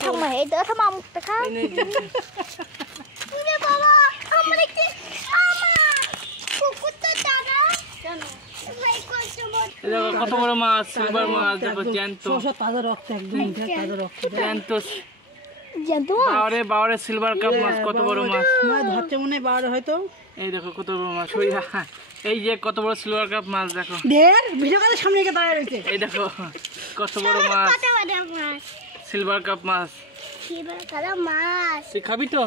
থামা এই তো থামা মুখটা খা ওরে বাবা আমার কি কুকুর তো দাদা কেন ভাই কত বড় মাছ সিলভার মাছ দেখো জ্যান্ত তাজা রক্ত একদম তাজা রক্ত জ্যান্ত জ্যান্ত বাওরে সিলভার কাপ মাছ কত বড় মাছ ধরতে মনে বাওরে হয়তো এই দেখো কত বড় মাছ ওই এই যে কত বড় সিলভার কাপ মাছ দেখো ঢের ভিডিও কাদের সামনে গিয়ে দাঁড়িয়ে রয়েছে এই দেখো কত বড় মাছ কত বড় মাছ সিলভার কাপ মাছ সিলভার কাপ মাছ তুই খাবি তো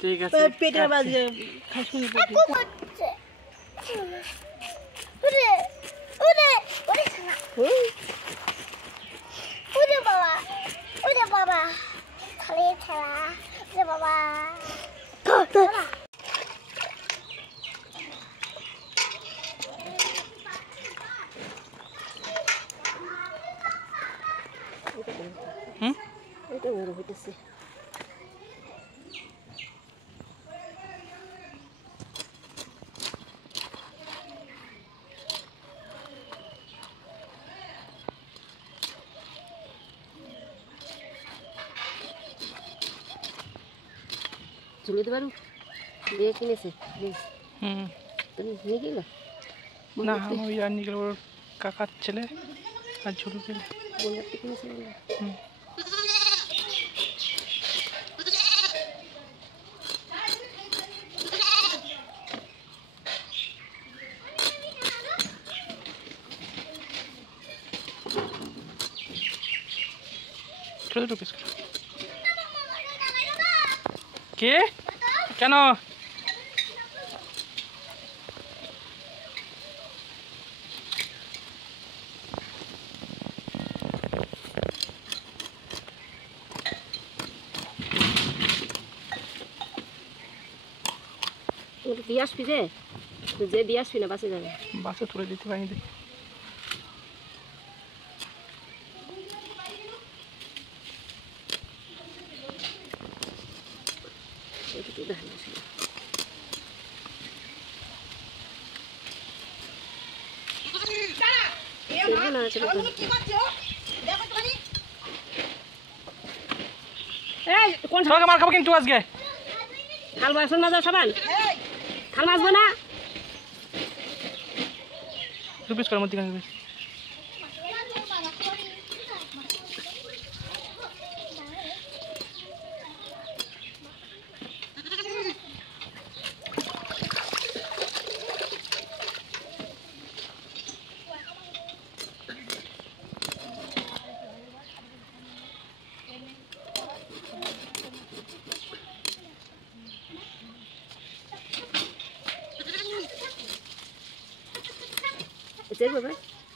ঠিক আছে পেটে বাজে খাসুনি পেটে ওরে ওরে ওরে খানা ওরে বাবা খালি খেলা ওরে বাবা এটা বড় হইতেছে চলে যেতে পারো দিয়ে কিনেছে তুমি নিয়ে গেল না ওই আর নিয়ে গেল ওর কাকার ছেলে আর ঝুলু গেলে বলতে কিনেছে ছোট পিস কে কেন দিয়ে আসবি যে দিয়ে আসবি না বাসে যাবে বাসে তুলে দিতে পারিনি দেখি মার খাবো কিন্তু আজকে খাল বাসন না যাও সবাই খাল আসবো না রুপিস করে মধ্যে কানে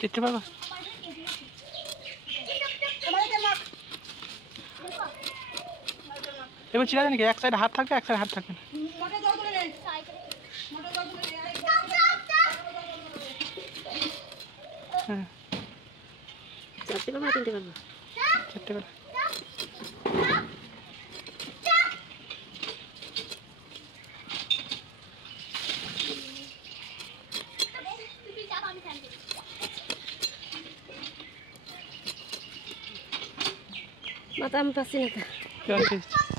যেতে পারবা এবার চিনা জানি কি এক সাইড হাত থাকবে এক সাইড হাত থাকবে না হ্যাঁ চারটে পারবো তিনটে পারবো চারটে করে মাথা আমি পাচ্ছি না